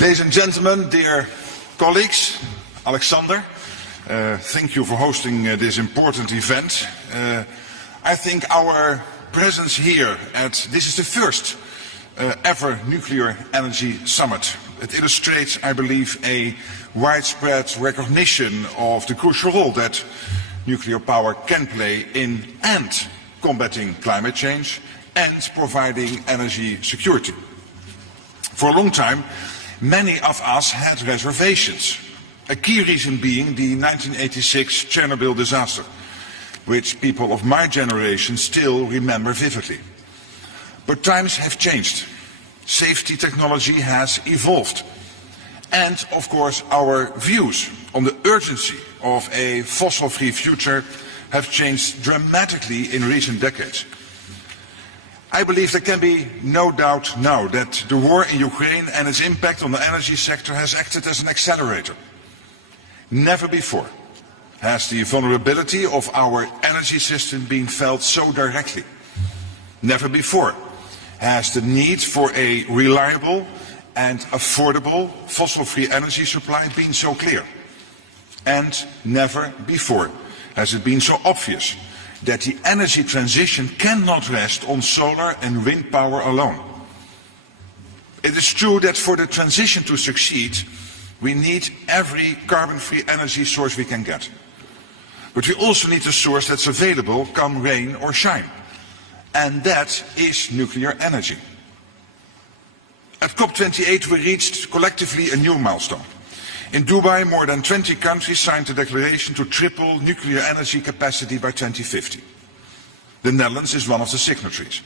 Ladies and gentlemen, dear colleagues, Alexander, thank you for hosting this important event. I think our presence here this is the first ever nuclear energy summit. It illustrates, I believe, a widespread recognition of the crucial role that nuclear power can play in and combating climate change and providing energy security. For a long time, many of us had reservations, a key reason being the 1986 Chernobyl disaster, which people of my generation still remember vividly. But times have changed. Safety technology has evolved. And, of course, our views on the urgency of a fossil-free future have changed dramatically in recent decades. I believe there can be no doubt now that the war in Ukraine and its impact on the energy sector has acted as an accelerator. Never before has the vulnerability of our energy system been felt so directly. Never before has the need for a reliable and affordable fossil-free energy supply been so clear. And never before has it been so obvious that the energy transition cannot rest on solar and wind power alone. It is true that for the transition to succeed, we need every carbon-free energy source we can get. But we also need a source that's available come rain or shine. And that is nuclear energy. At COP28 we reached collectively a new milestone. In Dubai, more than 20 countries signed a declaration to triple nuclear energy capacity by 2050. The Netherlands is one of the signatories.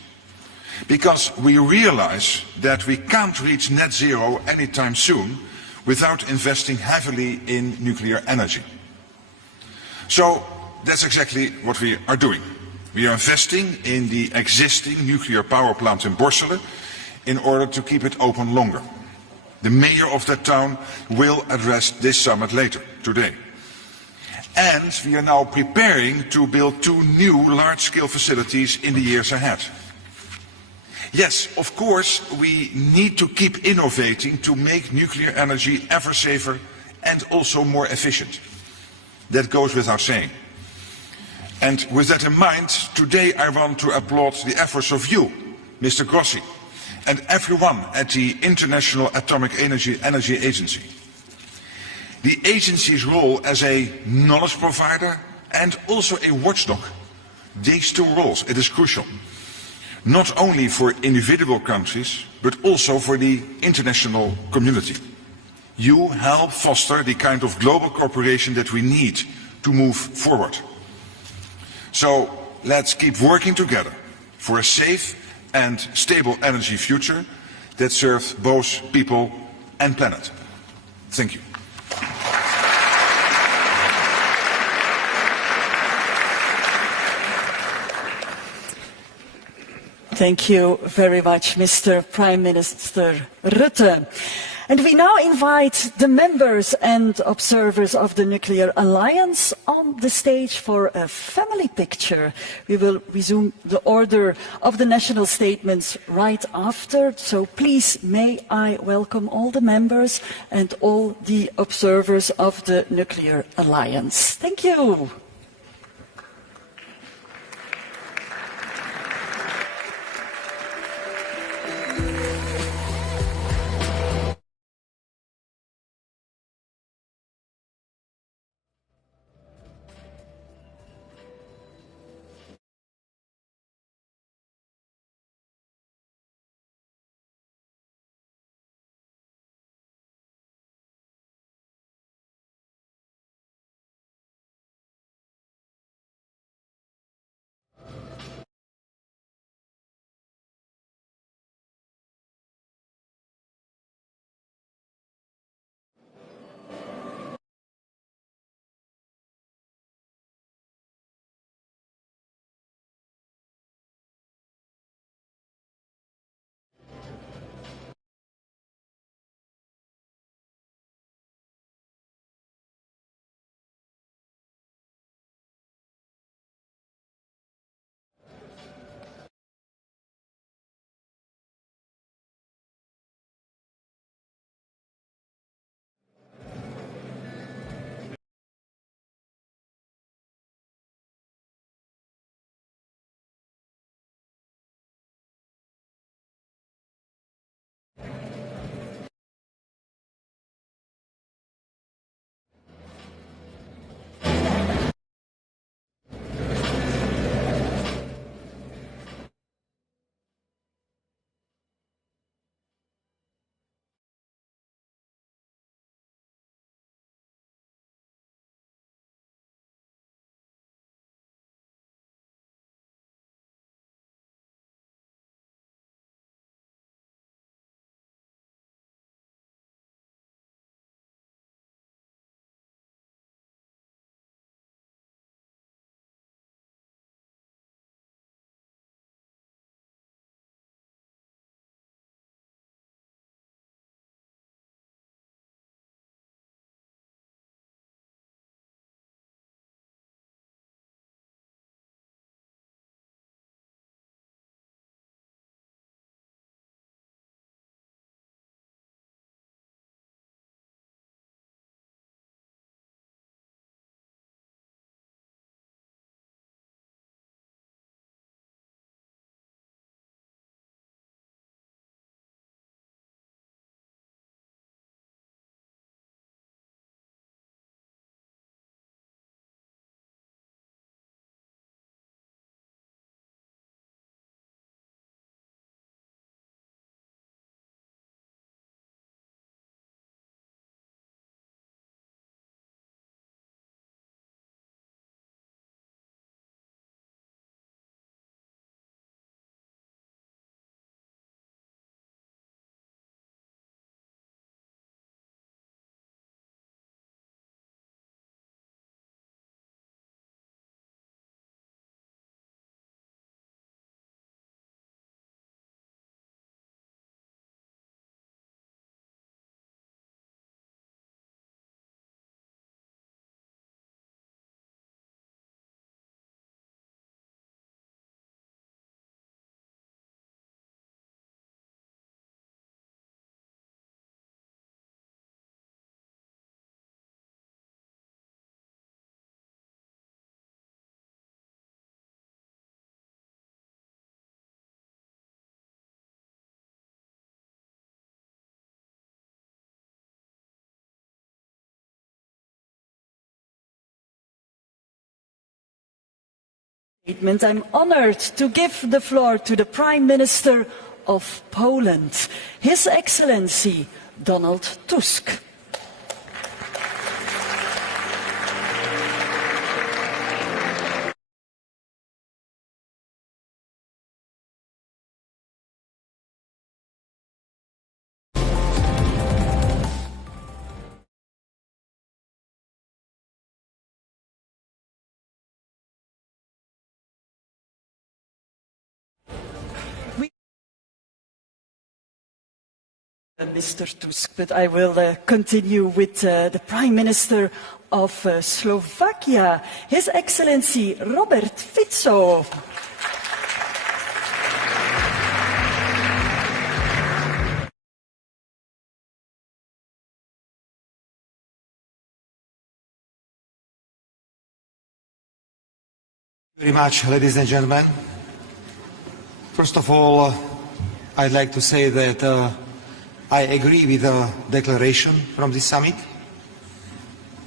Because we realize that we can't reach net zero anytime soon without investing heavily in nuclear energy. So that's exactly what we are doing. We are investing in the existing nuclear power plant in Borselen in order to keep it open longer. The mayor of that town will address this summit later today. And we are now preparing to build 2 new large-scale facilities in the years ahead. Yes, of course, we need to keep innovating to make nuclear energy ever safer and also more efficient. That goes without saying. And with that in mind, today I want to applaud the efforts of you, Mr. Grossi, and everyone at the International Atomic Energy Agency. The agency's role as a knowledge provider and also a watchdog. These 2 roles, it is crucial. Not only for individual countries, but also for the international community. You help foster the kind of global cooperation that we need to move forward. So let's keep working together for a safe and stable energy future that serves both people and planet. Thank you. Thank you very much, Mr. Prime Minister Rutte. And we now invite the members and observers of the Nuclear Alliance on the stage for a family picture. We will resume the order of the national statements right after, so please may I welcome all the members and all the observers of the Nuclear Alliance. Thank you. statement. I'm honored to give the floor to the Prime Minister of Poland, His Excellency Donald Tusk. Mr. Tusk, but I will continue with the Prime Minister of Slovakia, His Excellency Robert Fico. Very much, ladies and gentlemen. First of all, I'd like to say that I agree with the declaration from this summit.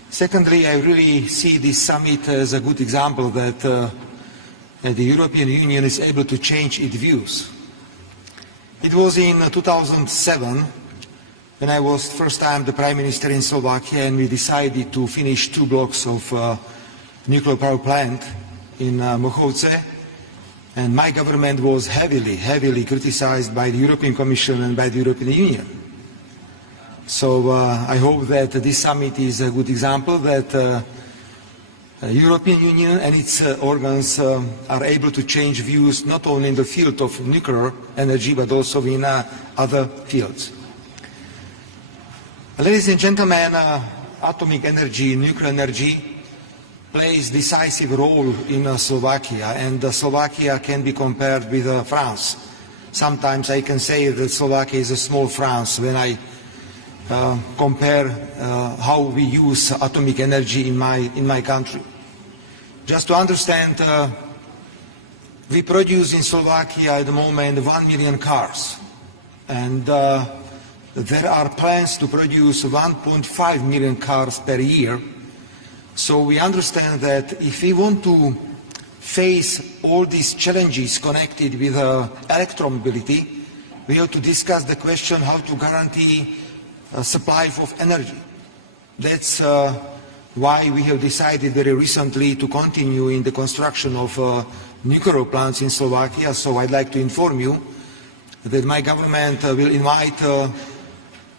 Secondly, I really see this summit as a good example that the European Union is able to change its views. It was in 2007 when I was first time the Prime Minister in Slovakia and we decided to finish 2 blocks of nuclear power plant in Mochovce, and my government was heavily criticized by the European Commission and by the European Union. So I hope that this summit is a good example that the European Union and its organs are able to change views not only in the field of nuclear energy but also in other fields. Ladies and gentlemen, atomic energy, nuclear energy plays decisive role in Slovakia, and Slovakia can be compared with France. Sometimes I can say that Slovakia is a small France when I compare how we use atomic energy in my country. Just to understand, we produce in Slovakia at the moment 1 million cars, and there are plans to produce 1.5 million cars per year. So we understand that if we want to face all these challenges connected with electromobility, we have to discuss the question how to guarantee supply of energy. That's why we have decided very recently to continue in the construction of nuclear plants in Slovakia. So I'd like to inform you that my government will invite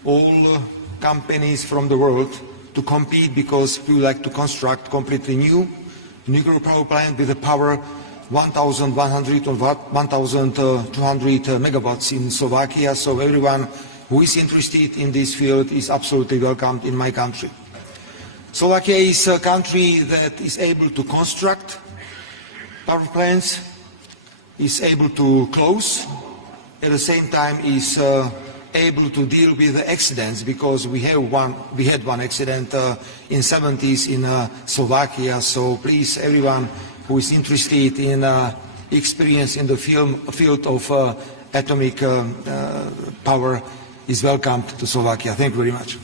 all companies from the world to compete because we would like to construct completely new nuclear power plant with a power 1,100 or 1,200 megawatts in Slovakia. So everyone who is interested in this field is absolutely welcomed in my country. Slovakia is a country that is able to construct power plants, is able to close, at the same time is able to deal with the accidents, because we had one accident in 70s in Slovakia. So please, everyone who is interested in experience in the field of atomic power is welcomed to Slovakia. Thank you very much.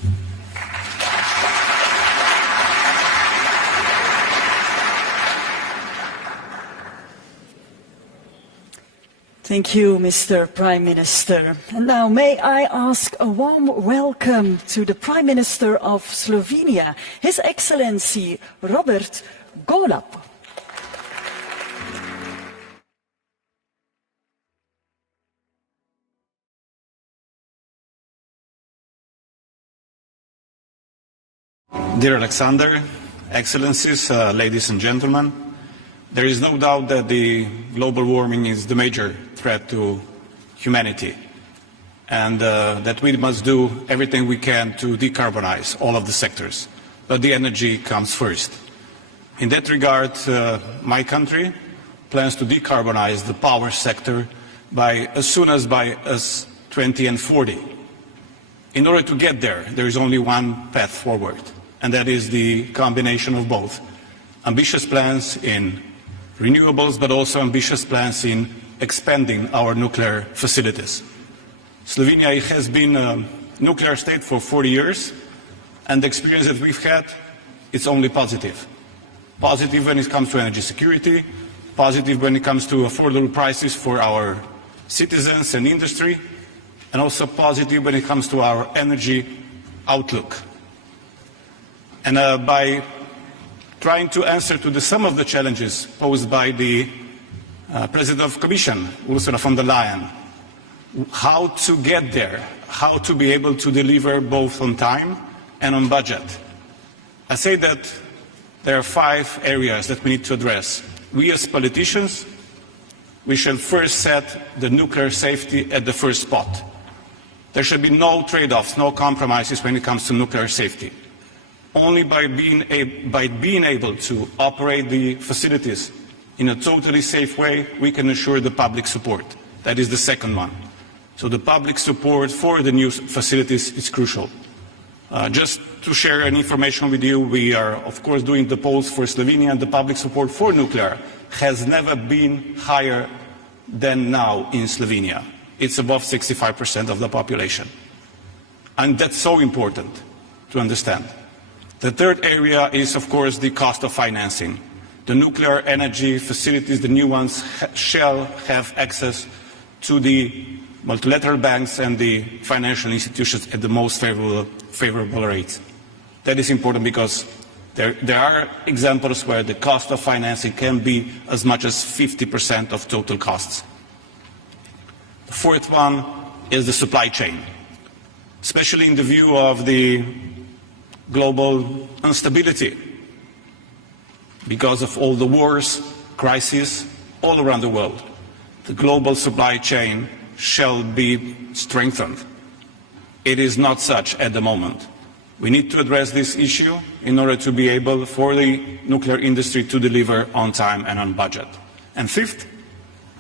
Thank you, Mr. Prime Minister. And now may I ask a warm welcome to the Prime Minister of Slovenia, His Excellency Robert Golob. Dear Alexander, Excellencies, ladies and gentlemen, there is no doubt that the global warming is the major threat to humanity, and that we must do everything we can to decarbonize all of the sectors. But the energy comes first. In that regard, my country plans to decarbonize the power sector as soon as by 2040. In order to get there, there is only one path forward, and that is the combination of both ambitious plans in renewables, but also ambitious plans in expanding our nuclear facilities. Slovenia has been a nuclear state for 40 years, and the experience that we've had is only positive. Positive when it comes to energy security, positive when it comes to affordable prices for our citizens and industry, and also positive when it comes to our energy outlook. And by trying to answer to some of the challenges posed by the President of the Commission, Ursula von der Leyen, how to get there, how to be able to deliver both on time and on budget. I say that there are 5 areas that we need to address. We as politicians, we shall first set the nuclear safety at the first spot. There should be no trade-offs, no compromises when it comes to nuclear safety. Only by being able to operate the facilities in a totally safe way, we can ensure the public support. That is the second one. So the public support for the new facilities is crucial. Just to share any information with you, we are of course doing the polls for Slovenia, and the public support for nuclear has never been higher than now in Slovenia. It's above 65% of the population. And that's so important to understand. The third area is, of course, the cost of financing. The nuclear energy facilities, the new ones, shall have access to the multilateral banks and the financial institutions at the most favorable rates. That is important because there are examples where the cost of financing can be as much as 50% of total costs. The fourth one is the supply chain, especially in the view of the global instability because of all the wars, crises all around the world. The global supply chain shall be strengthened. It is not such at the moment. We need to address this issue in order to be able for the nuclear industry to deliver on time and on budget. And fifth,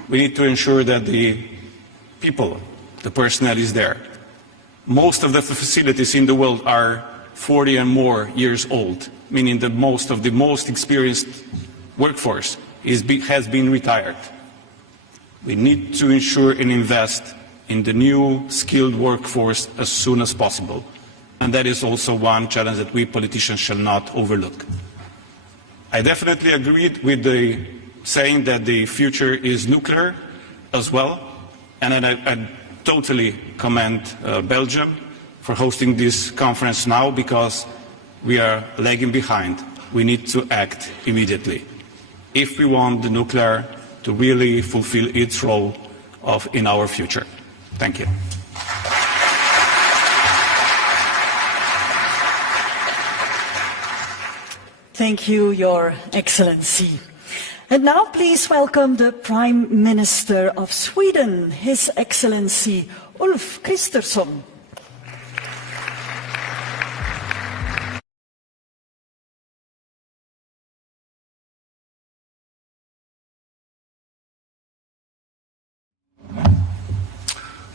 we need to ensure that the people, the personnel is there. Most of the facilities in the world are 40 and more years old, meaning that most of the most experienced workforce has been retired. We need to ensure and invest in the new skilled workforce as soon as possible. And that is also one challenge that we politicians shall not overlook. I definitely agreed with the saying that the future is nuclear as well. And I totally commend Belgium for hosting this conference now, because we are lagging behind. We need to act immediately if we want the nuclear to really fulfill its role in our future. Thank you. Thank you, Your Excellency. And now please welcome the Prime Minister of Sweden, His Excellency Ulf Kristersson.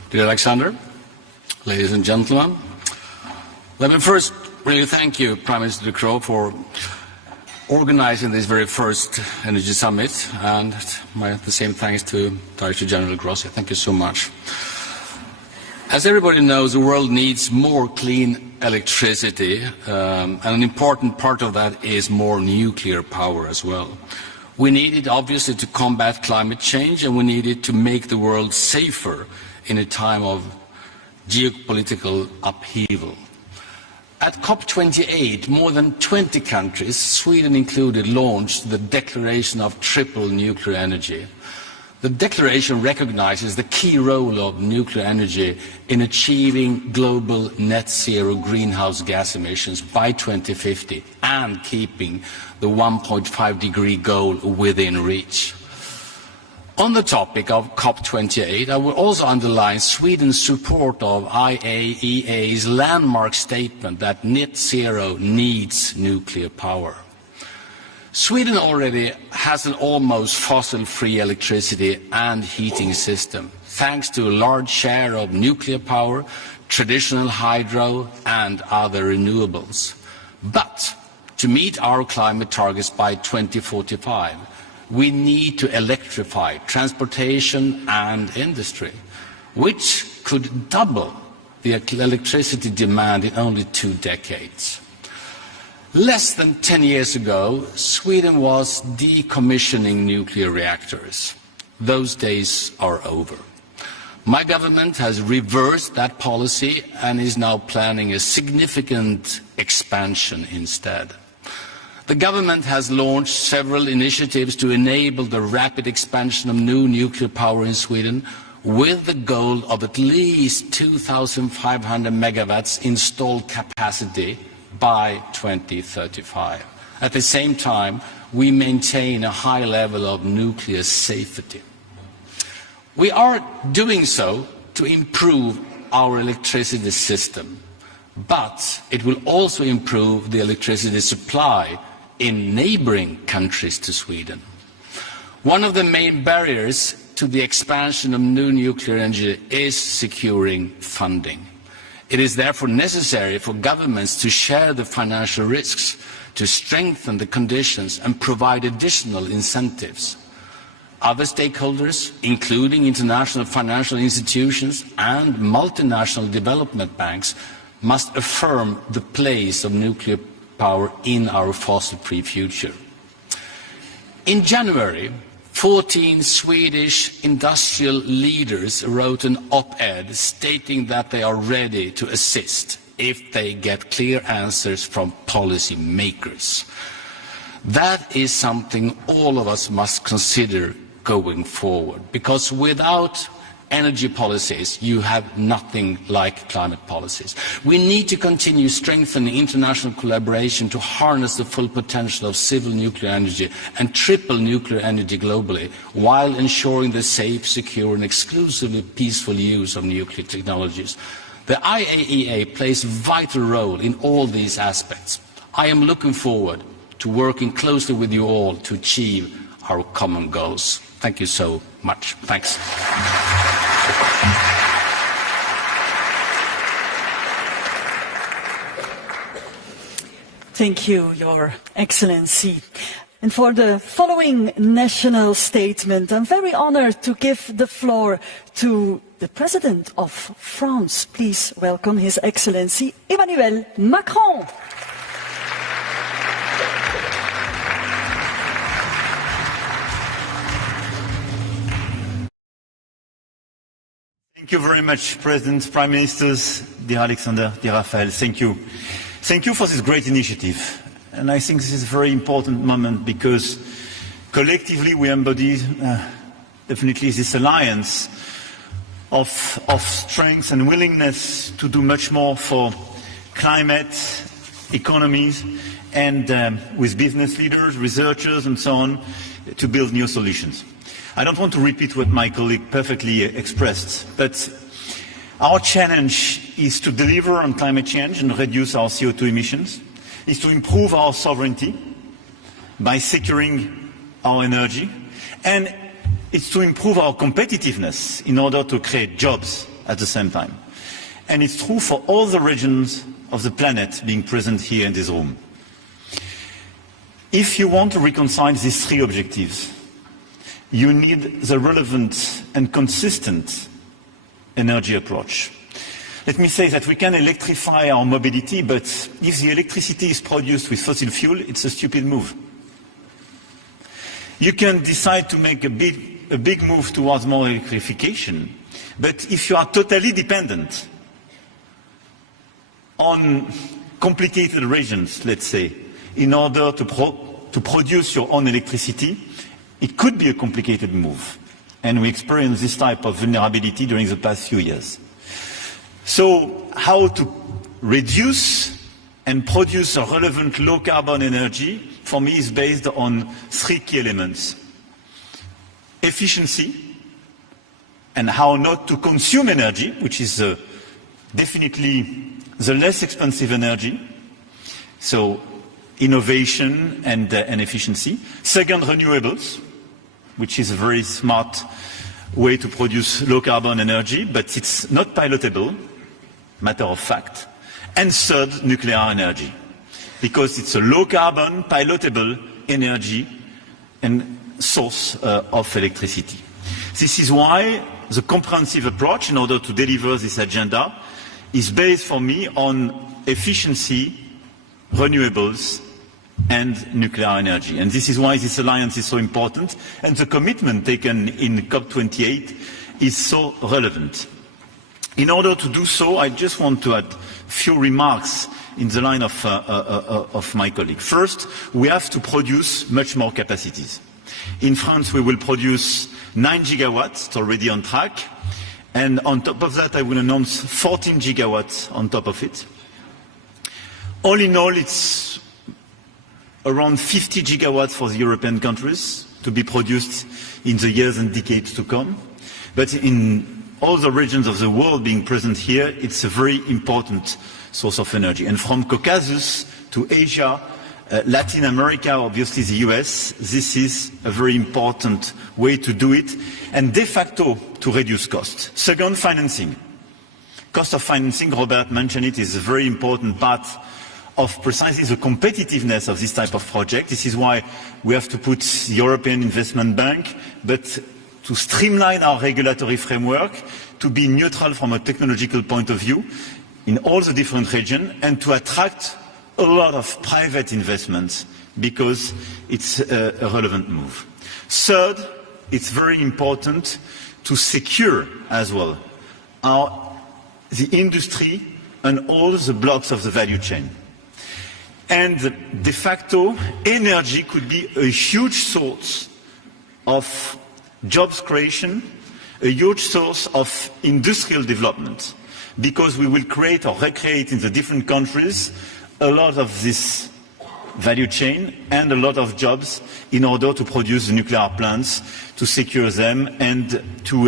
Dear Alexander, ladies and gentlemen, let me first really thank you, Prime Minister De Croo, for organizing this very first Energy Summit, and the same thanks to Director General Grossi. Thank you so much. As everybody knows, the world needs more clean electricity, and an important part of that is more nuclear power as well. We need it, obviously, to combat climate change, and we need it to make the world safer in a time of geopolitical upheaval. At COP28, more than 20 countries, Sweden included, launched the Declaration of Triple Nuclear Energy. The declaration recognizes the key role of nuclear energy in achieving global net zero greenhouse gas emissions by 2050 and keeping the 1.5-degree goal within reach. On the topic of COP28, I will also underline Sweden's support of IAEA's landmark statement that net zero needs nuclear power. Sweden already has an almost fossil-free electricity and heating system, thanks to a large share of nuclear power, traditional hydro and other renewables. But to meet our climate targets by 2045, we need to electrify transportation and industry, which could double the electricity demand in only 2 decades. Less than 10 years ago, Sweden was decommissioning nuclear reactors. Those days are over. My government has reversed that policy and is now planning a significant expansion instead. The government has launched several initiatives to enable the rapid expansion of new nuclear power in Sweden, with the goal of at least 2,500 megawatts installed capacity by 2035. At the same time, we maintain a high level of nuclear safety. We are doing so to improve our electricity system, but it will also improve the electricity supply in neighboring countries to Sweden. One of the main barriers to the expansion of new nuclear energy is securing funding. It is therefore necessary for governments to share the financial risks, to strengthen the conditions and provide additional incentives. Other stakeholders, including international financial institutions and multinational development banks, must affirm the place of nuclear power in our fossil-free future. In January, 14 Swedish industrial leaders wrote an op-ed stating that they are ready to assist if they get clear answers from policy makers. That is something all of us must consider going forward, because without energy policies, you have nothing like climate policies. We need to continue strengthening international collaboration to harness the full potential of civil nuclear energy and triple nuclear energy globally, while ensuring the safe, secure and exclusively peaceful use of nuclear technologies. The IAEA plays a vital role in all these aspects. I am looking forward to working closely with you all to achieve our common goals. Thank you so much. Thanks. Thank you, Your Excellency. And for the following national statement, I'm very honored to give the floor to the President of France. Please welcome His Excellency Emmanuel Macron. Thank you very much, President, Prime Ministers, dear Alexander, dear Raphael. Thank you. Thank you for this great initiative. And I think this is a very important moment because collectively we embody definitely this alliance of strength and willingness to do much more for climate, economies, and with business leaders, researchers, and so on, to build new solutions. I don't want to repeat what my colleague perfectly expressed, but our challenge is to deliver on climate change and reduce our CO2 emissions, is to improve our sovereignty by securing our energy, and it's to improve our competitiveness in order to create jobs at the same time. And it's true for all the regions of the planet being present here in this room. If you want to reconcile these three objectives, you need the relevant and consistent energy approach. Let me say that we can electrify our mobility, but if the electricity is produced with fossil fuel, it's a stupid move. You can decide to make a big move towards more electrification, but if you are totally dependent on complicated regions, let's say, in order to produce your own electricity, it could be a complicated move. And we experienced this type of vulnerability during the past few years. So how to reduce and produce a relevant low-carbon energy, for me, is based on three key elements. Efficiency, and how not to consume energy, which is definitely the less expensive energy. So innovation and efficiency. Second, renewables, which is a very smart way to produce low-carbon energy, but it's not pilotable, matter of fact. And third, nuclear energy, because it's a low-carbon, pilotable energy and source of electricity. This is why the comprehensive approach, in order to deliver this agenda, is based for me on efficiency, renewables, and nuclear energy. And this is why this alliance is so important, and the commitment taken in COP28 is so relevant. In order to do so, I just want to add a few remarks in the line of my colleague. First, we have to produce much more capacities. In France, we will produce 9 gigawatts, it's already on track, and on top of that, I will announce 14 gigawatts on top of it. All in all, it's around 50 gigawatts for the European countries to be produced in the years and decades to come. But in all the regions of the world being present here, it's a very important source of energy. And from Caucasus to Asia, Latin America, obviously the US, this is a very important way to do it, and de facto to reduce costs. Second, financing. Cost of financing, Robert mentioned it, is a very important part of precisely the competitiveness of this type of project. This is why we have to put the European Investment Bank, but to streamline our regulatory framework, to be neutral from a technological point of view in all the different regions, and to attract a lot of private investments because it's a relevant move. Third, it's very important to secure as well the industry and all the blocks of the value chain. And de facto, energy could be a huge source of jobs creation, a huge source of industrial development, because we will create or recreate in the different countries a lot of this value chain and a lot of jobs in order to produce the nuclear plants, to secure them, and to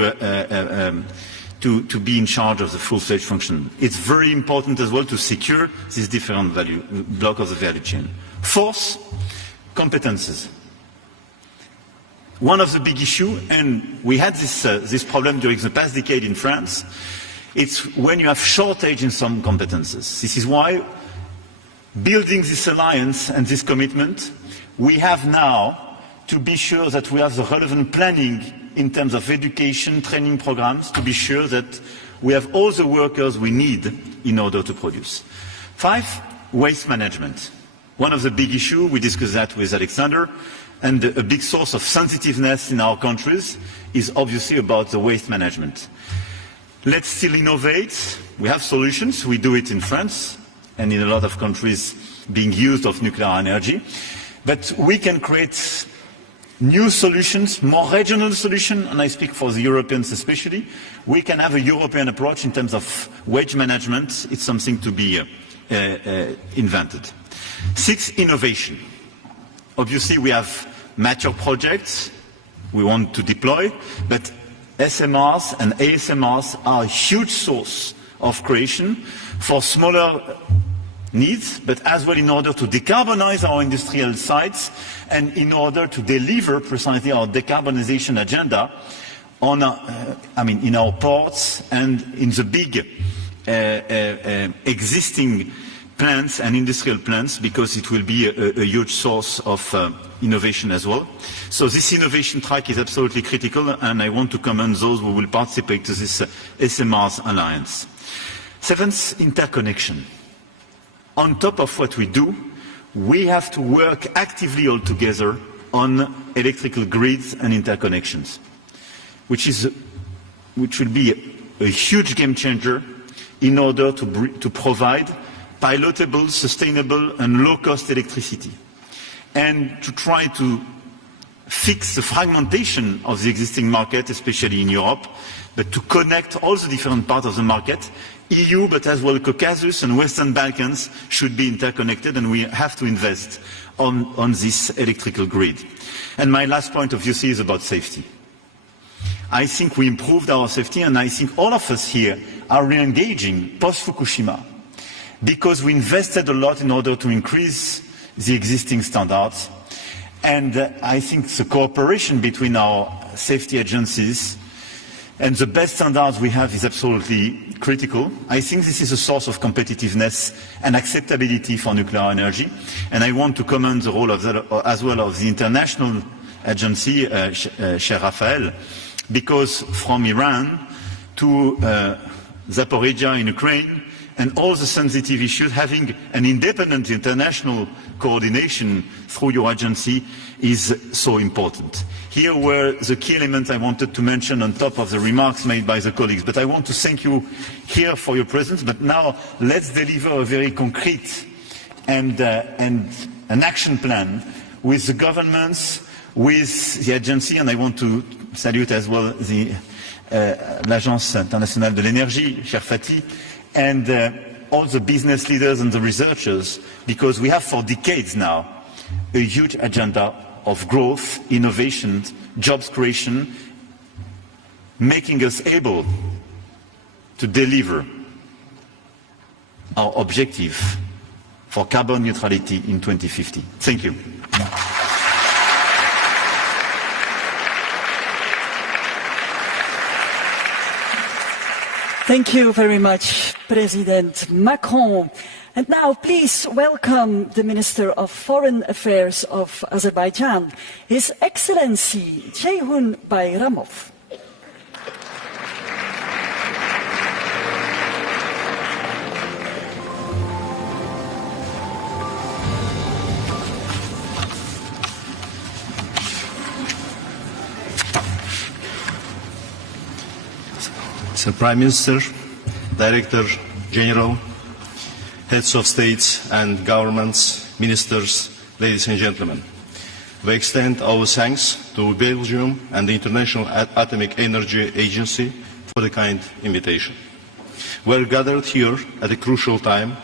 be in charge of the full-stage function. It's very important as well to secure this different block of the value chain. Fourth, competences. One of the big issues, and we had this problem during the past decade in France, it's when you have shortage in some competences. This is why building this alliance and this commitment, we have now to be sure that we have the relevant planning in terms of education, training programs, to be sure that we have all the workers we need in order to produce. 5, waste management. One of the big issues, we discussed that with Alexander, and a big source of sensitiveness in our countries is obviously about the waste management. Let's still innovate. We have solutions. We do it in France and in a lot of countries being used of nuclear energy. But we can create new solutions, more regional solutions, and I speak for the Europeans especially. We can have a European approach in terms of waste management. It's something to be invented. 6, innovation. Obviously, we have mature projects we want to deploy, but SMRs and ASMRs are a huge source of creation for smaller needs, but as well in order to decarbonize our industrial sites and in order to deliver precisely our decarbonization agenda on, in our ports and in the big existing plants and industrial plants, because it will be a huge source of innovation as well. So this innovation track is absolutely critical, and I want to commend those who will participate to this SMRs Alliance. 7th, interconnection. On top of what we do, we have to work actively all together on electrical grids and interconnections, which will be a huge game changer in order to provide pilotable, sustainable and low-cost electricity, and to try to fix the fragmentation of the existing market, especially in Europe, but to connect all the different parts of the market. EU, but as well Caucasus and Western Balkans should be interconnected, and we have to invest on this electrical grid. And my last point, obviously, is about safety. I think we improved our safety, and I think all of us here are re-engaging post-Fukushima, because we invested a lot in order to increase the existing standards. And I think the cooperation between our safety agencies and the best standards we have is absolutely critical. I think this is a source of competitiveness and acceptability for nuclear energy. And I want to commend the role as well of the international agency, Cher Raphael, because from Iran to Zaporizhia in Ukraine and all the sensitive issues, having an independent international coordination through your agency is so important. Here were the key elements I wanted to mention on top of the remarks made by the colleagues. But I want to thank you here for your presence. But now let's deliver a very concrete and an action plan with the governments, with the agency, and I want to salute as well the l'Agence Internationale de l'Énergie, cher Fatih, and all the business leaders and the researchers, because we have for decades now a huge agenda of growth, innovation, jobs creation, making us able to deliver our objective for carbon neutrality in 2050. Thank you. Thank you very much, President Macron. And now please welcome the Minister of Foreign Affairs of Azerbaijan, His Excellency Ceyhun Bayramov. Mr. Prime Minister, Director General, Heads of States and Governments, Ministers, ladies and gentlemen, we extend our thanks to Belgium and the International Atomic Energy Agency for the kind invitation. We are gathered here at a crucial time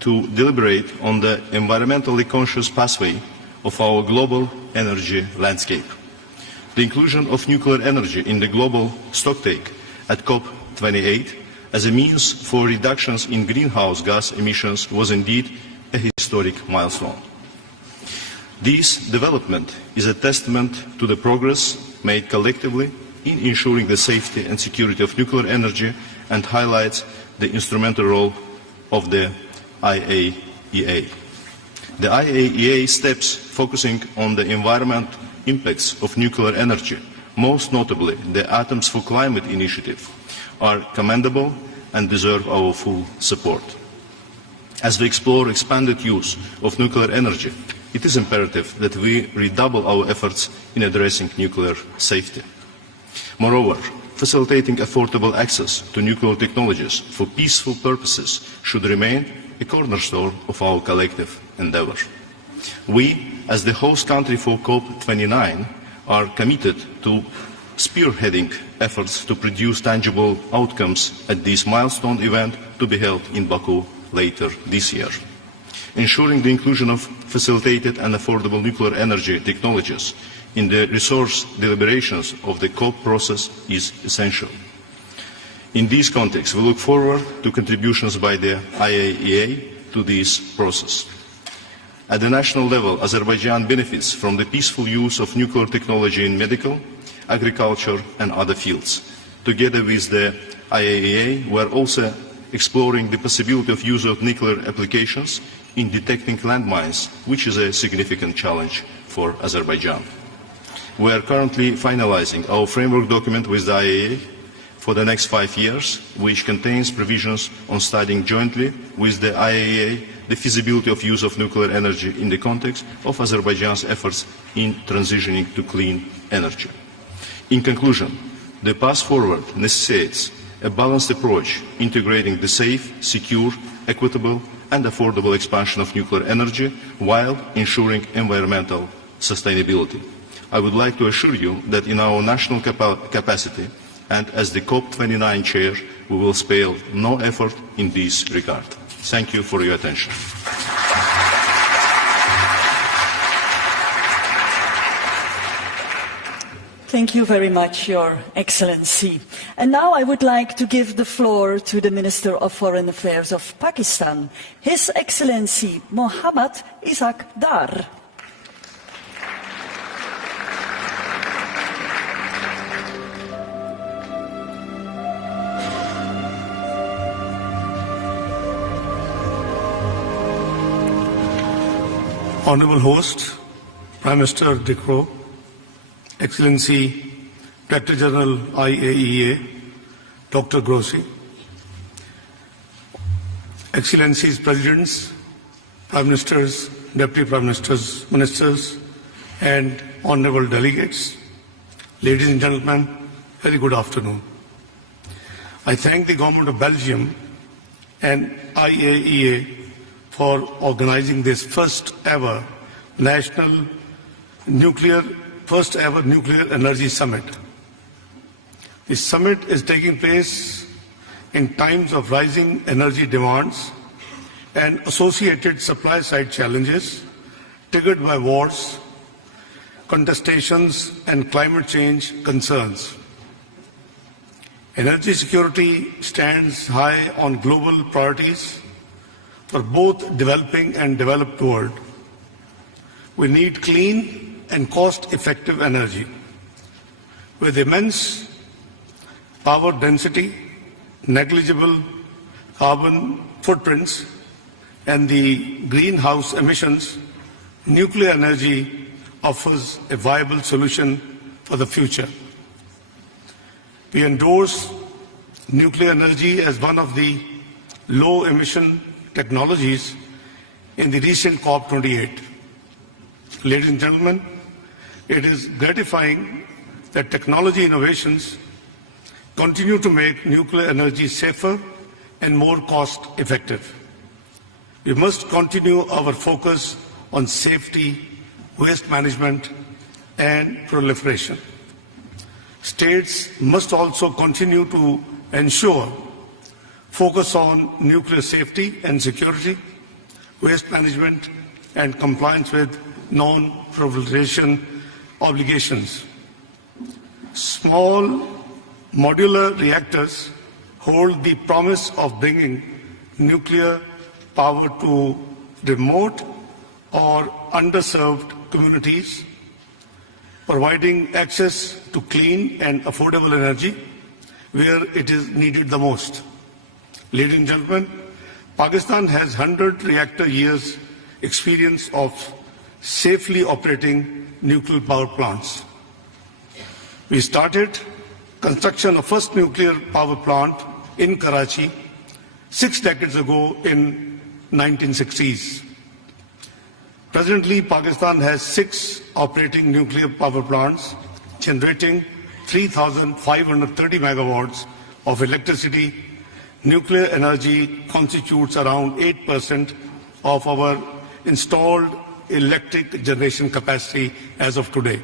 to deliberate on the environmentally conscious pathway of our global energy landscape. The inclusion of nuclear energy in the global stocktake at COP28 as a means for reductions in greenhouse gas emissions was indeed a historic milestone. This development is a testament to the progress made collectively in ensuring the safety and security of nuclear energy and highlights the instrumental role of the IAEA. The IAEA steps focusing on the environmental impacts of nuclear energy, most notably the Atoms for Climate initiative, are commendable and deserve our full support. As we explore expanded use of nuclear energy, it is imperative that we redouble our efforts in addressing nuclear safety. Moreover, facilitating affordable access to nuclear technologies for peaceful purposes should remain a cornerstone of our collective endeavor. We, as the host country for COP29, are committed to spearheading efforts to produce tangible outcomes at this milestone event to be held in Baku later this year. Ensuring the inclusion of facilitated and affordable nuclear energy technologies in the resource deliberations of the COP process is essential. In this context, we look forward to contributions by the IAEA to this process. At the national level, Azerbaijan benefits from the peaceful use of nuclear technology in medical, agriculture and other fields. Together with the IAEA, we are also exploring the possibility of use of nuclear applications in detecting landmines, which is a significant challenge for Azerbaijan. We are currently finalizing our framework document with the IAEA for the next 5 years, which contains provisions on studying jointly with the IAEA the feasibility of use of nuclear energy in the context of Azerbaijan's efforts in transitioning to clean energy. In conclusion, the path forward necessitates a balanced approach integrating the safe, secure, equitable and affordable expansion of nuclear energy while ensuring environmental sustainability. I would like to assure you that in our national capacity and as the COP29 chair, we will spare no effort in this regard. Thank you for your attention. Thank you very much, Your Excellency. And now I would like to give the floor to the Minister of Foreign Affairs of Pakistan, His Excellency Mohammad Ishaq Dar. Honorable host, Prime Minister De Croo, Excellency Director General IAEA, Dr. Grossi, Excellencies, Presidents, Prime Ministers, Deputy Prime Ministers, Ministers, and honorable delegates, ladies and gentlemen, very good afternoon. I thank the Government of Belgium and IAEA for organizing this first ever nuclear energy summit. This summit is taking place in times of rising energy demands and associated supply side challenges triggered by wars, contestations, and climate change concerns. Energy security stands high on global priorities for both developing and developed world. We need clean and cost-effective energy. With immense power density, negligible carbon footprints, and the greenhouse emissions, nuclear energy offers a viable solution for the future. We endorse nuclear energy as one of the low-emission technologies in the recent COP28. Ladies and gentlemen, it is gratifying that technology innovations continue to make nuclear energy safer and more cost-effective. We must continue our focus on safety, waste management, and proliferation. States must also continue to ensure focus on nuclear safety and security, waste management, and compliance with non-proliferation obligations. Small modular reactors hold the promise of bringing nuclear power to remote or underserved communities, providing access to clean and affordable energy where it is needed the most. Ladies and gentlemen, Pakistan has 100 reactor years experience of safely operating nuclear power plants. We started construction of first nuclear power plant in Karachi 6 decades ago in 1960s. Presently, Pakistan has 6 operating nuclear power plants generating 3,530 megawatts of electricity. Nuclear energy constitutes around 8% of our installed electric generation capacity as of today.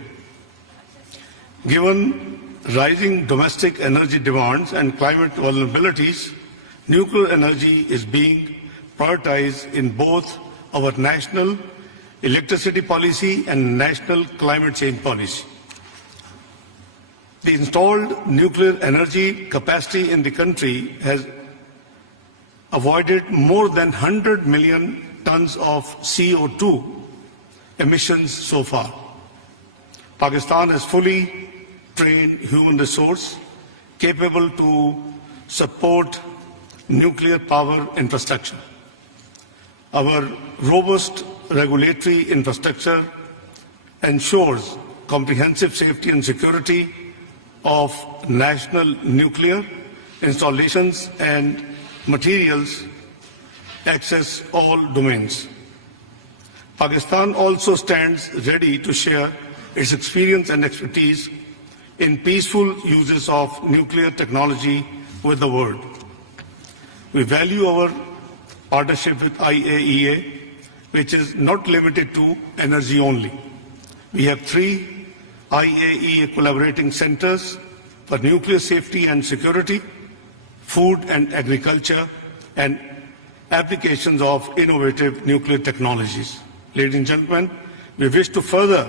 Given rising domestic energy demands and climate vulnerabilities, nuclear energy is being prioritized in both our national electricity policy and national climate change policy. The installed nuclear energy capacity in the country has avoided more than 100 million tons of CO2 emissions so far. Pakistan has fully trained human resource capable to support nuclear power infrastructure. Our robust regulatory infrastructure ensures comprehensive safety and security of national nuclear installations and materials access all domains. Pakistan also stands ready to share its experience and expertise in peaceful uses of nuclear technology with the world. We value our partnership with IAEA, which is not limited to energy only. We have 3 IAEA collaborating centers for nuclear safety and security, food and agriculture, and applications of innovative nuclear technologies. Ladies and gentlemen, we wish to further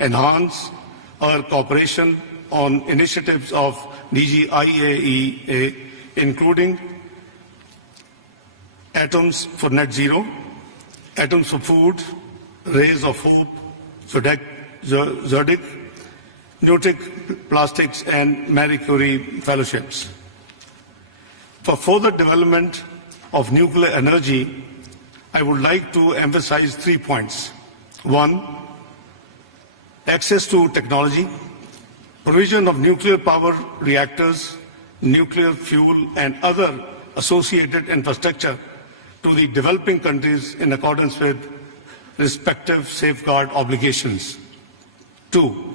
enhance our cooperation on initiatives of DG IAEA, including Atoms for Net Zero, Atoms for Food, Rays of Hope, Zodic, Nutic Plastics, and Marie Curie fellowships. For further development of nuclear energy, I would like to emphasize 3 points. 1, access to technology, provision of nuclear power reactors, nuclear fuel, and other associated infrastructure to the developing countries in accordance with respective safeguard obligations. 2.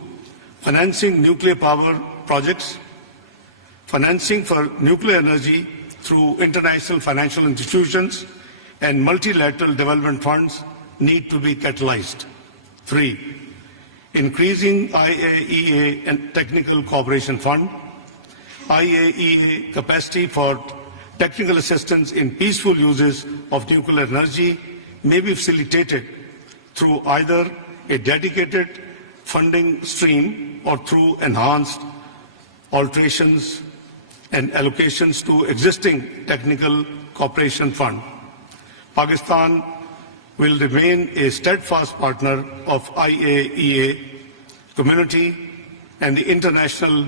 Financing nuclear power projects. Financing for nuclear energy through international financial institutions and multilateral development funds need to be catalyzed. 3. Increasing IAEA and Technical Cooperation Fund. IAEA capacity for technical assistance in peaceful uses of nuclear energy may be facilitated through either a dedicated funding stream or through enhanced alterations and allocations to existing technical cooperation fund. Pakistan will remain a steadfast partner of IAEA community and the international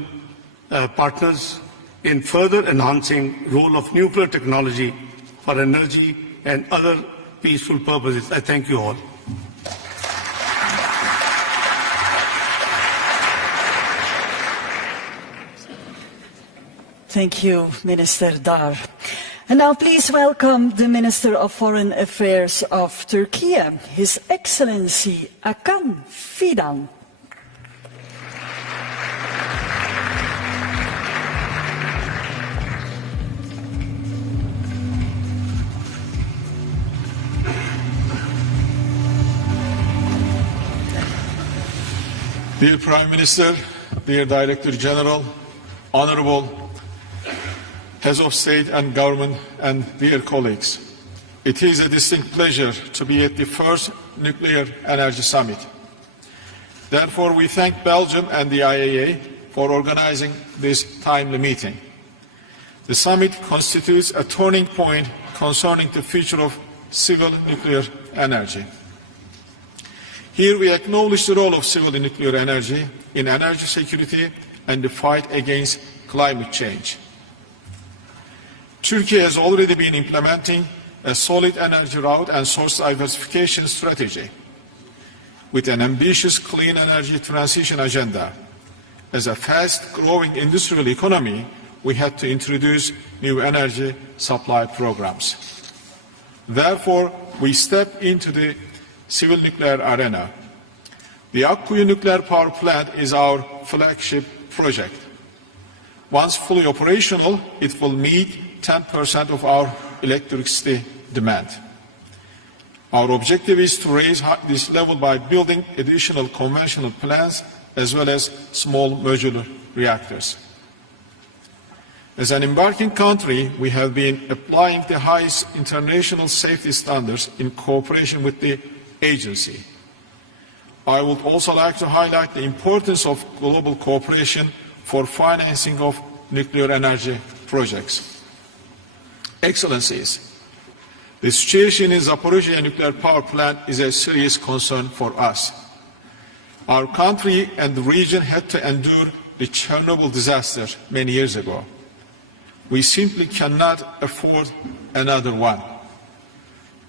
partners in further enhancing role of nuclear technology for energy and other peaceful purposes. I thank you all. Thank you, Minister Dar. And now please welcome the Minister of Foreign Affairs of Turkey, His Excellency Hakan Fidan. Dear Prime Minister, dear Director General, Honorable Heads of State and Government, and dear colleagues, it is a distinct pleasure to be at the first Nuclear Energy Summit. Therefore, we thank Belgium and the IAEA for organizing this timely meeting. The summit constitutes a turning point concerning the future of civil nuclear energy. Here we acknowledge the role of civil nuclear energy in energy security and the fight against climate change. Turkey has already been implementing a solid energy route and source diversification strategy with an ambitious clean energy transition agenda. As a fast-growing industrial economy, we had to introduce new energy supply programs. Therefore, we step into the civil nuclear arena. The Akkuyu nuclear power plant is our flagship project. Once fully operational, it will meet 10% of our electricity demand. Our objective is to raise this level by building additional conventional plants as well as small modular reactors. As an embarking country, we have been applying the highest international safety standards in cooperation with the agency. I would also like to highlight the importance of global cooperation for financing of nuclear energy projects. Excellencies, the situation in Zaporizhzhia nuclear power plant is a serious concern for us. Our country and the region had to endure the Chernobyl disaster many years ago. We simply cannot afford another one.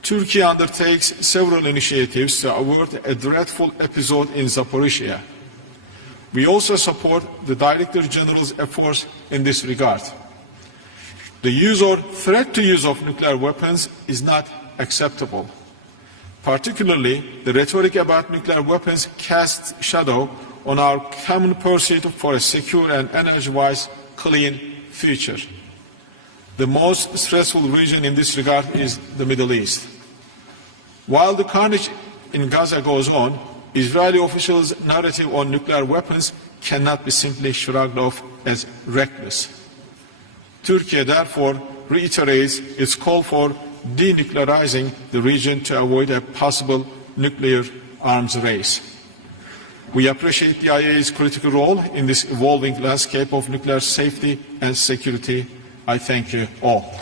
Turkey undertakes several initiatives to avert a dreadful episode in Zaporizhzhia. We also support the Director General's efforts in this regard. The use or threat to use of nuclear weapons is not acceptable. Particularly, the rhetoric about nuclear weapons casts shadow on our common pursuit for a secure and energy-wise clean future. The most stressful region in this regard is the Middle East. While the carnage in Gaza goes on, Israeli officials' narrative on nuclear weapons cannot be simply shrugged off as reckless. Turkey therefore reiterates its call for denuclearizing the region to avoid a possible nuclear arms race. We appreciate the IAEA's critical role in this evolving landscape of nuclear safety and security. I thank you all.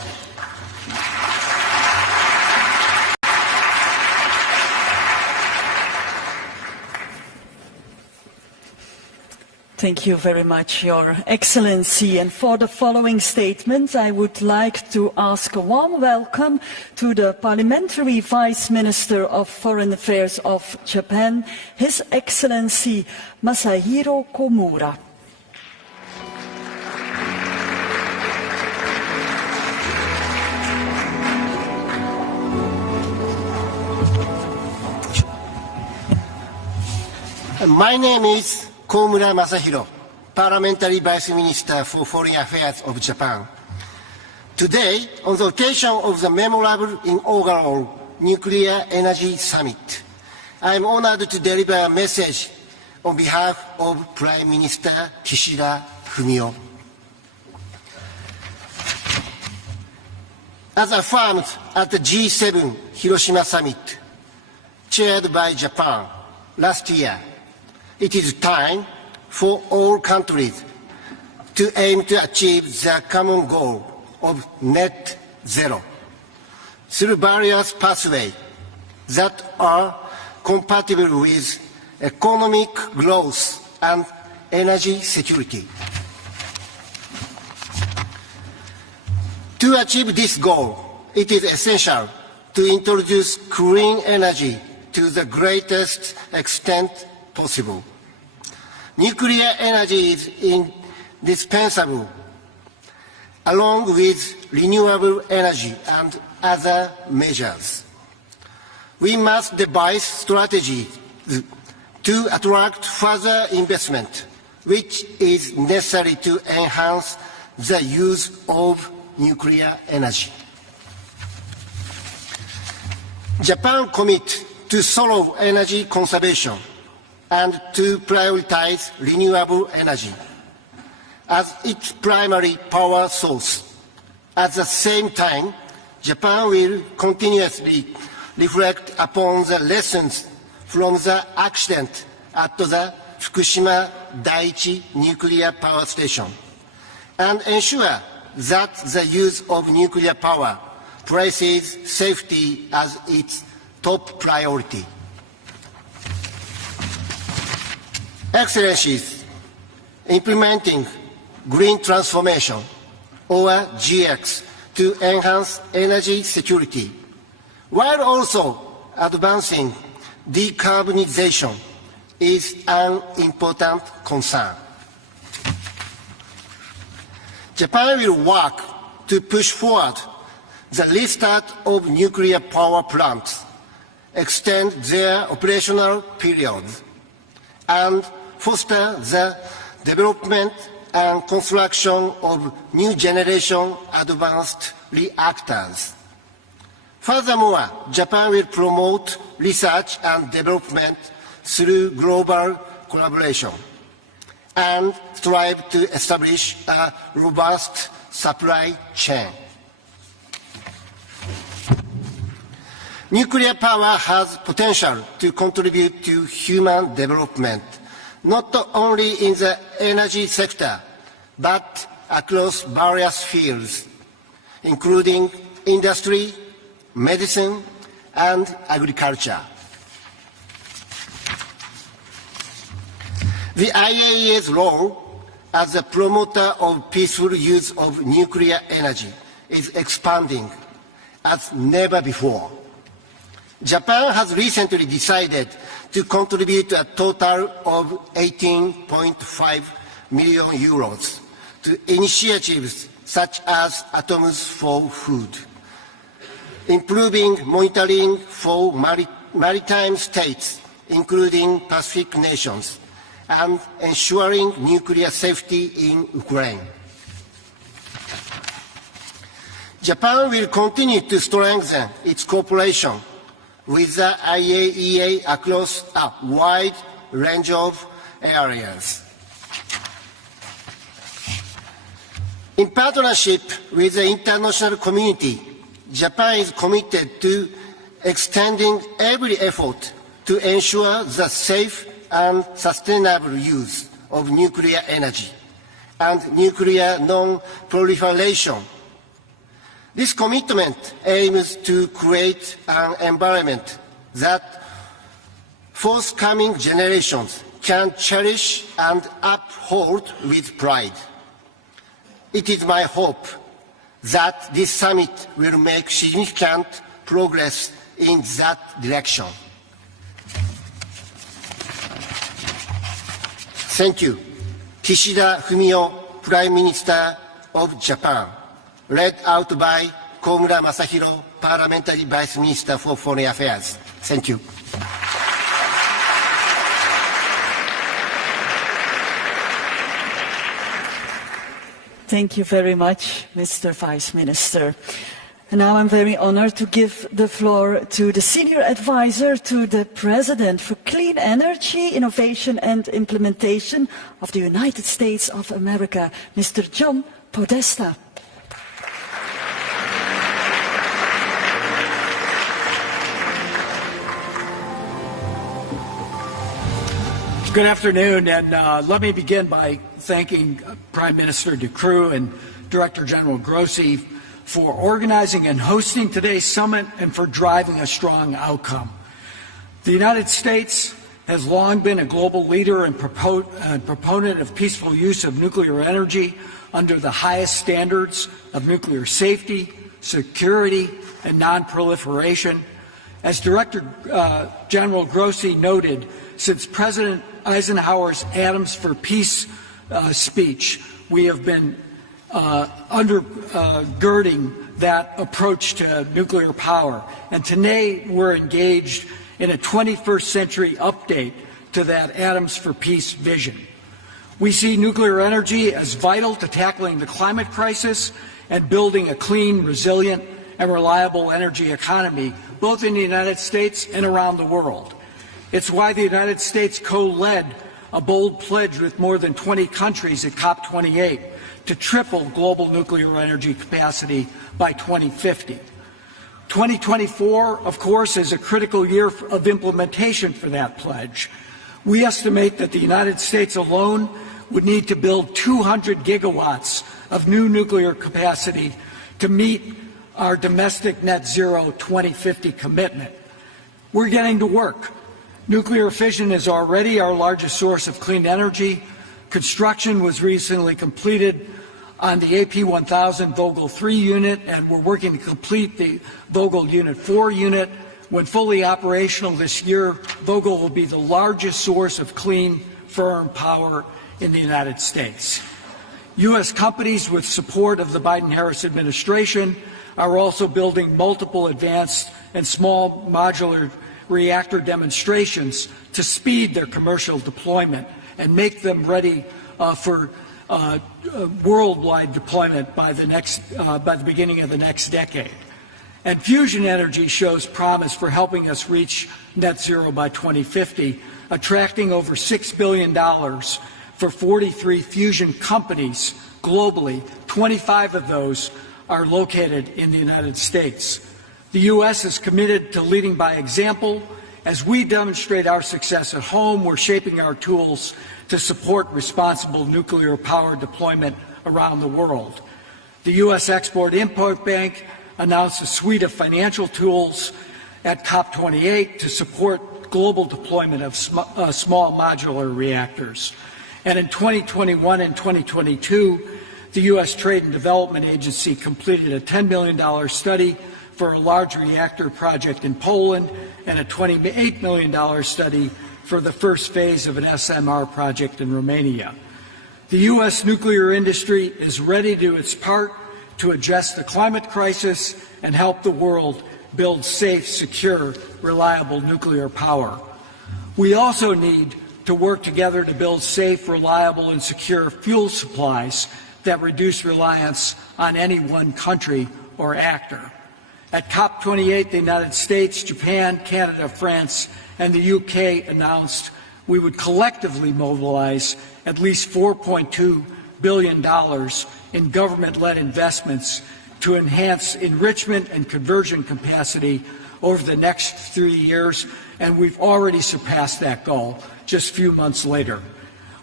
Thank you very much, Your Excellency. And for the following statement, I would like to ask a warm welcome to the Parliamentary Vice Minister of Foreign Affairs of Japan, His Excellency Masahiro Komura. My name is Komura Masahiro, Parliamentary Vice Minister for Foreign Affairs of Japan. Today, on the occasion of the memorable inaugural Nuclear Energy Summit, I am honored to deliver a message on behalf of Prime Minister Kishida Fumio. As affirmed at the G7 Hiroshima Summit, chaired by Japan last year, it is time for all countries to aim to achieve the common goal of net zero through various pathways that are compatible with economic growth and energy security. To achieve this goal, it is essential to introduce clean energy to the greatest extent possible. Nuclear energy is indispensable, along with renewable energy and other measures. We must devise strategies to attract further investment, which is necessary to enhance the use of nuclear energy. Japan commits to thorough energy conservation and to prioritize renewable energy as its primary power source. At the same time, Japan will continuously reflect upon the lessons from the accident at the Fukushima Daiichi nuclear power station and ensure that the use of nuclear power places safety as its top priority. Excellencies, implementing green transformation, or GX, to enhance energy security, while also advancing decarbonization, is an important concern. Japan will work to push forward the restart of nuclear power plants, extend their operational periods, and foster the development and construction of new generation advanced reactors. Furthermore, Japan will promote research and development through global collaboration and strive to establish a robust supply chain. Nuclear power has potential to contribute to human development, not only in the energy sector, but across various fields, including industry, medicine, and agriculture. The IAEA's role as a promoter of peaceful use of nuclear energy is expanding as never before. Japan has recently decided to contribute a total of 18.5 million euros to initiatives such as Atoms for Food, improving monitoring for maritime states, including Pacific nations, and ensuring nuclear safety in Ukraine. Japan will continue to strengthen its cooperation with the IAEA across a wide range of areas. In partnership with the international community, Japan is committed to extending every effort to ensure the safe and sustainable use of nuclear energy and nuclear non-proliferation. This commitment aims to create an environment that forthcoming generations can cherish and uphold with pride. It is my hope that this summit will make significant progress in that direction. Thank you. Kishida Fumio, Prime Minister of Japan. Read out by Komura Masahiro, Parliamentary Vice Minister for Foreign Affairs. Thank you. Thank you very much, Mr. Vice Minister. And now I'm very honored to give the floor to the Senior Advisor to the President for Clean Energy, Innovation and Implementation of the United States of America, Mr. John Podesta. Good afternoon, and let me begin by thanking Prime Minister De Croo and Director General Grossi for organizing and hosting today's summit and for driving a strong outcome. The United States has long been a global leader and proponent of peaceful use of nuclear energy under the highest standards of nuclear safety, security, and non-proliferation. As Director General Grossi noted, since President Eisenhower's Atoms for Peace speech, we have been undergirding that approach to nuclear power. And today we're engaged in a 21st century update to that Atoms for Peace vision. We see nuclear energy as vital to tackling the climate crisis and building a clean, resilient, and reliable energy economy, both in the United States and around the world. It's why the United States co-led a bold pledge with more than 20 countries at COP28 to triple global nuclear energy capacity by 2050. 2024, of course, is a critical year of implementation for that pledge. We estimate that the United States alone would need to build 200 gigawatts of new nuclear capacity to meet our domestic net zero 2050 commitment. We're getting to work. Nuclear fission is already our largest source of clean energy. Construction was recently completed on the AP1000 Vogtle 3 unit, and we're working to complete the Vogtle Unit 4 unit. When fully operational this year, Vogtle will be the largest source of clean, firm power in the United States. U.S. companies with support of the Biden-Harris administration are also building multiple advanced and small modular reactor demonstrations to speed their commercial deployment and make them ready for worldwide deployment by the beginning of the next decade. And fusion energy shows promise for helping us reach net zero by 2050, attracting over $6 billion for 43 fusion companies globally. 25 of those are located in the United States. The U.S. is committed to leading by example. As we demonstrate our success at home, we're shaping our tools to support responsible nuclear power deployment around the world. The U.S. Export-Import Bank announced a suite of financial tools at COP28 to support global deployment of small modular reactors. And in 2021 and 2022, the U.S. Trade and Development Agency completed a $10 million study for a large reactor project in Poland and a $28 million study for the first phase of an SMR project in Romania. The U.S. nuclear industry is ready to do its part to address the climate crisis and help the world build safe, secure, reliable nuclear power. We also need to work together to build safe, reliable, and secure fuel supplies that reduce reliance on any one country or actor. At COP28, the United States, Japan, Canada, France, and the UK announced we would collectively mobilize at least $4.2 billion in government-led investments to enhance enrichment and conversion capacity over the next 3 years, and we've already surpassed that goal just a few months later.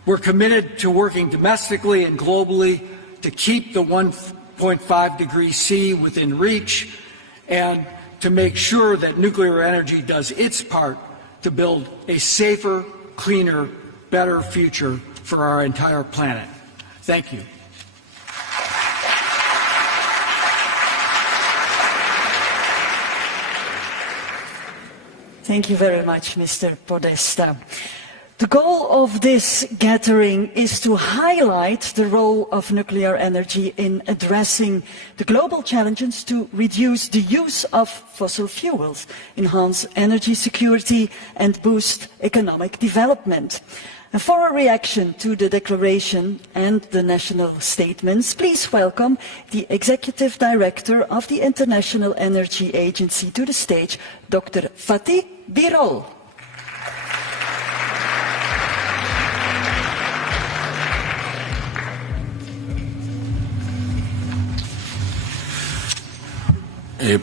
We're committed to working domestically and globally to keep the 1.5 degrees C within reach and to make sure that nuclear energy does its part to build a safer, cleaner, better future for our entire planet. Thank you. Thank you very much, Mr. Podesta. The goal of this gathering is to highlight the role of nuclear energy in addressing the global challenges to reduce the use of fossil fuels, enhance energy security, and boost economic development. And for a reaction to the declaration and the national statements, please welcome the Executive Director of the International Energy Agency to the stage, Dr. Fatih Birol.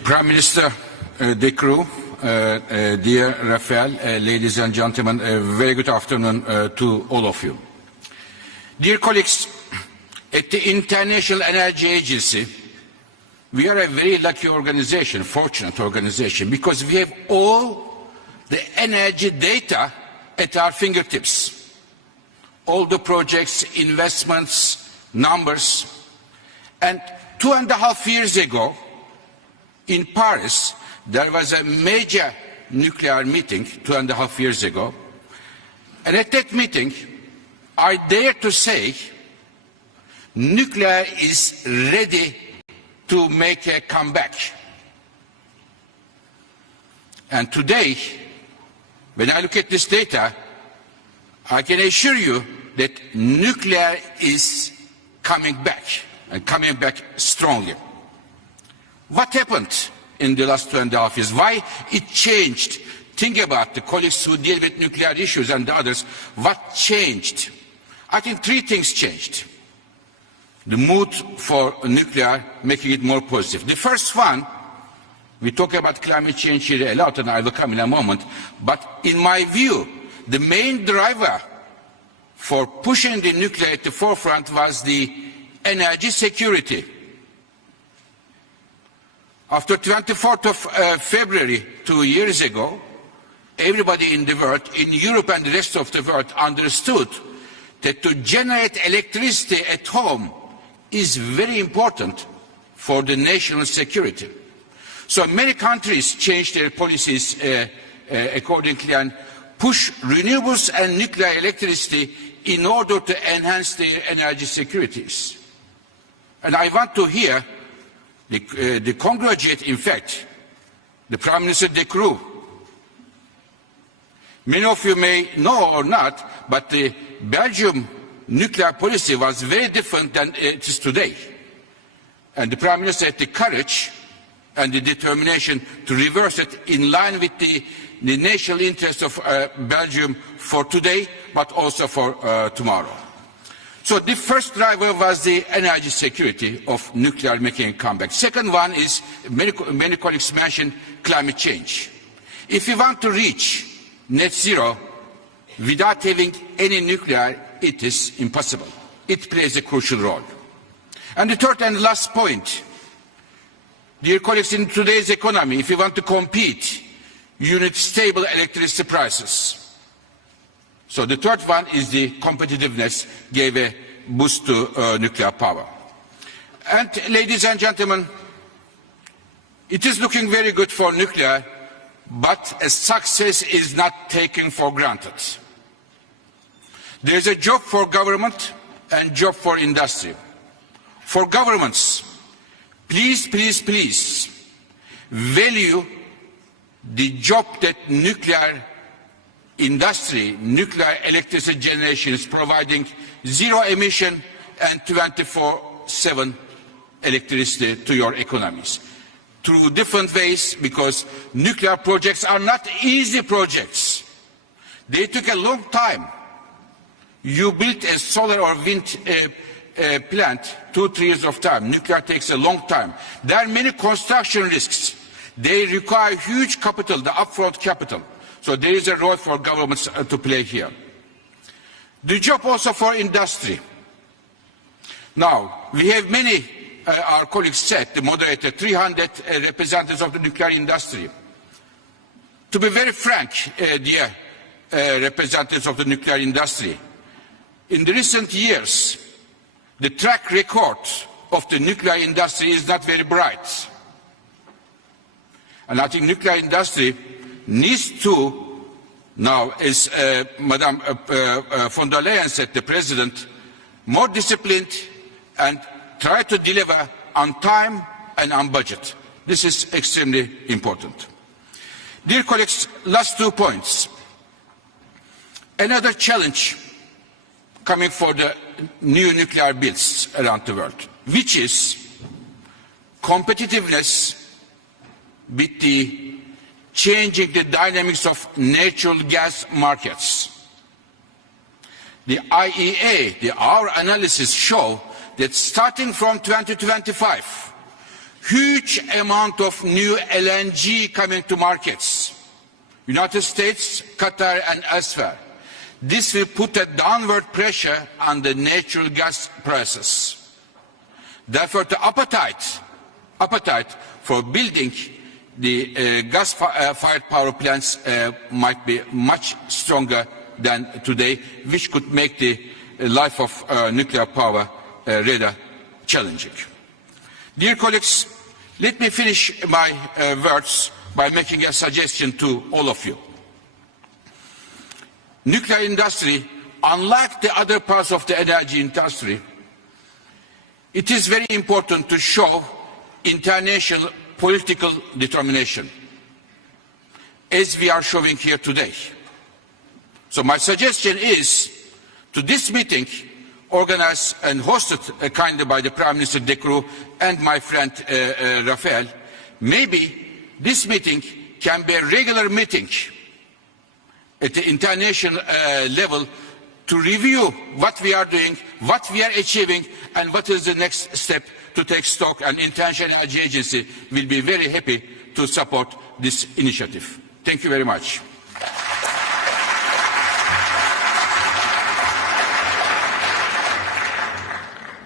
Prime Minister De Croo, dear Rafael, ladies and gentlemen, a very good afternoon to all of you. Dear colleagues, at the International Energy Agency, we are a very lucky organization, fortunate organization, because we have all the energy data at our fingertips. All the projects, investments, numbers. And 2.5 years ago, in Paris, there was a major nuclear meeting 2.5 years ago, and at that meeting, I dare to say, nuclear is ready to make a comeback. And today, when I look at this data, I can assure you that nuclear is coming back, and coming back strongly. What happened in the last 2.5 years? Why it changed? Think about the colleagues who deal with nuclear issues and the others. What changed? I think 3 things changed. The mood for nuclear, making it more positive. The first one, we talk about climate change here a lot, and I will come in a moment, but in my view, the main driver for pushing the nuclear at the forefront was the energy security. After 24th of February 2 years ago, everybody in the world, in Europe and the rest of the world, understood that to generate electricity at home is very important for the national security. So many countries changed their policies accordingly and push renewables and nuclear electricity in order to enhance their energy securities. And I want to hear the congratulate, in fact, the Prime Minister De Croo. Many of you may know or not, but the Belgium nuclear policy was very different than it is today. And the Prime Minister had the courage and the determination to reverse it in line with the national interest of Belgium for today, but also for tomorrow. So the first driver was the energy security of nuclear making a comeback. Second one is, many colleagues mentioned, climate change. If we want to reach net zero without having any nuclear, it is impossible. It plays a crucial role. And the third and last point, dear colleagues, in today's economy, if you want to compete, you need stable electricity prices. So the third one is the competitiveness gave a boost to nuclear power. And ladies and gentlemen, it is looking very good for nuclear, but a success is not taken for granted. There is a job for government and job for industry. For governments, please, please, please value the job that nuclear industry, nuclear electricity generation is providing, zero emission and 24/7 electricity to your economies. Through different ways, because nuclear projects are not easy projects. They took a long time. You built a solar or wind plant, 2-3 years of time. Nuclear takes a long time. There are many construction risks. They require huge capital, the upfront capital. So there is a role for governments to play here. The job also for industry. Now, we have many, our colleagues said, the moderator, 300 representatives of the nuclear industry. To be very frank, dear representatives of the nuclear industry, in the recent years, the track record of the nuclear industry is not very bright. And I think nuclear industry needs to, now, as Madame von der Leyen said, the President, more disciplined and try to deliver on time and on budget. This is extremely important. Dear colleagues, last 2 points. Another challenge coming for the new nuclear builds around the world, which is competitiveness with the changing the dynamics of natural gas markets. The IAEA, our analysis show that starting from 2025, huge amount of new LNG coming to markets, United States, Qatar and elsewhere. This will put a downward pressure on the natural gas prices. Therefore, the appetite for building the gas-fired power plants might be much stronger than today, which could make the life of nuclear power rather challenging. Dear colleagues, let me finish my words by making a suggestion to all of you. Nuclear industry, unlike the other parts of the energy industry, it is very important to show international political determination, as we are showing here today. So my suggestion is, to this meeting, organized and hosted kindly by the Prime Minister De Croo and my friend Rafael, maybe this meeting can be a regular meeting at the international level to review what we are doing, what we are achieving, and what is the next step to take stock. And International Energy Agency will be very happy to support this initiative. Thank you very much.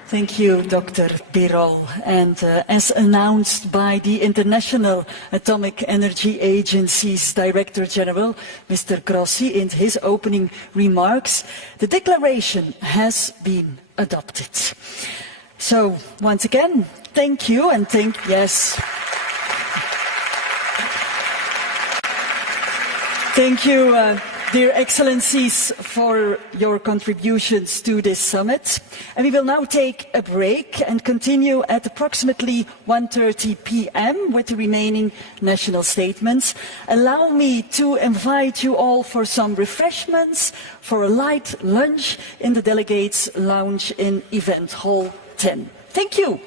Thank you, Dr. Birol. And as announced by the International Atomic Energy Agency's Director General, Mr. Grossi, in his opening remarks, the declaration has been adopted. So, once again, thank you and yes. Thank you, dear Excellencies, for your contributions to this summit. And we will now take a break and continue at approximately 1:30 p.m. with the remaining national statements. Allow me to invite you all for some refreshments, for a light lunch in the Delegates' Lounge in Event Hall 10. Thank you.